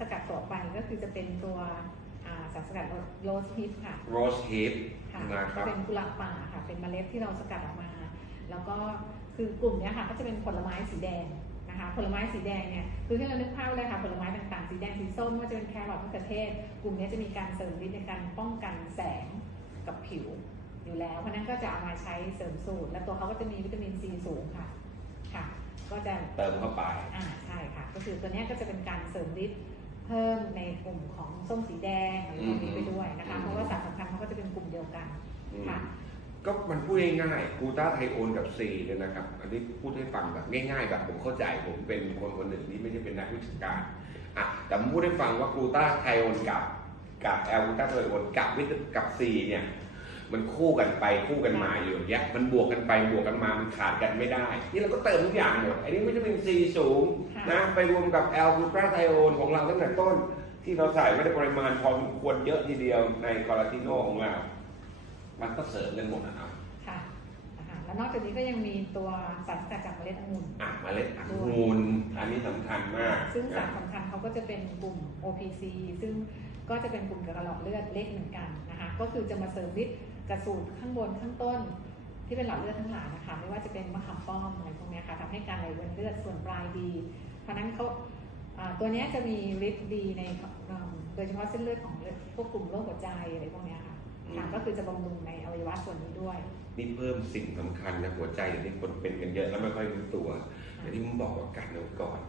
สกัดต่อไปก็คือจะเป็นตัวอ่าสารสกัดโรสฮิปค่ะโรสฮิปค่ะนะคก็รับเป็นกุหลาบป่าค่ะ เป็นเมล็ดที่เราสกัดออกมา แล้วก็คือกลุ่มเนี้ยค่ะก็จะเป็นผลไม้สีแดงนะคะ ผลไม้สีแดงเนี่ยคือที่เรานึกภาพเลยค่ะผลไม้ต่างๆ สีแดงสีส้มไม่ว่าจะเป็นแครอทมะเขือเทศ กลุ่มเนี้ยจะมีการเสริมฤทธิ์ในการป้องกันแสงกับผิวอยู่แล้ว เพราะฉะนั้นก็จะเอามาใช้เสริมสูตร และตัวเขาก็จะมีวิตามินซีสูงค่ะค่ะ ก็จะเติมเข้าไปอ่าใช่ค่ะ ก็คือตัวเนี้ยก็จะเป็นการเสริมฤทธิ์เพิ่มในกลุ่มของส้มสีแดงอะไรพวกนี้ไปด้วยนะคะอืมเพราะว่าสารสำคัญเขาก็จะเป็นกลุ่มเดียวกันอืมค่ะก็มันพูดง่ายๆกลูตาไทโอนกับซีเนี่ยนะครับ อันนี้พูดให้ฟังแบบง่ายๆแบบผมเข้าใจผมเป็นคนคนหนึ่งที่ไม่ใช่เป็นนักวิชาการอะแต่ผมพูดให้ฟังว่ากลูตาไทโอนกับกับแอลกลูตาไทโอนกับวิตากับซีเนี่ย มันคู่กันไปคู่กันมาอยู่อย่างเงี้ยมันบวกกันไปบวกกันมามันขาดกันไม่ได้ นี่เราก็เติมทุกอย่างหมดอันนี้วิตามินซีสูงค่ะนะไปรวมกับแอลกลูตาไทโอนของเราตั้งแต่ต้น ที่เราใส่ไม่ได้ปริมาณพอสมควรเยอะทีเดียวในคอลาติโนของเรา มันก็เสริมกันหมดนะครับค่ะนะคะแล้วนอกจากนี้ก็ยังมีตัวสารสกัดจากเมล็ดองุ่นอะเมาเล็ดองุ่นอันนี้สำคัญมาก ซึ่งสารสำคัญเขาก็จะเป็นกลุ่ม OPC ซึ่งก็จะเป็นกลุ่มเกี่ยวกับหลอดเลือดเล็กเหมือนกันนะคะ ก็คือจะมาเสริมฤทธิ์ กระสูตรข้างบนข้างต้นที่เป็นหลอดเลือดทั้งหลายนะคะ ไม่ว่าจะเป็นมะขามป้อมอะไรพวกนี้ค่ะทำให้การไหลเวียนเลือดส่วนปลายดี เพราะนั้นเขาตัวนี้จะมีฤทธิ์ดีในโดยเฉพาะเส้นเลือดของพวกกลุ่มโรคหัวใจอะไรพวกนี้ค่ะค่ะก็คือจะบำรุงในอวัยวะส่วนนี้ด้วย นี่เพิ่มสิ่งสำคัญนะหัวใจเดี๋ยวนี้คนเป็นกันเยอะแล้วไม่ค่อยรู้ตัวอย่างที่ผมบอกว่ากันเอาก่อน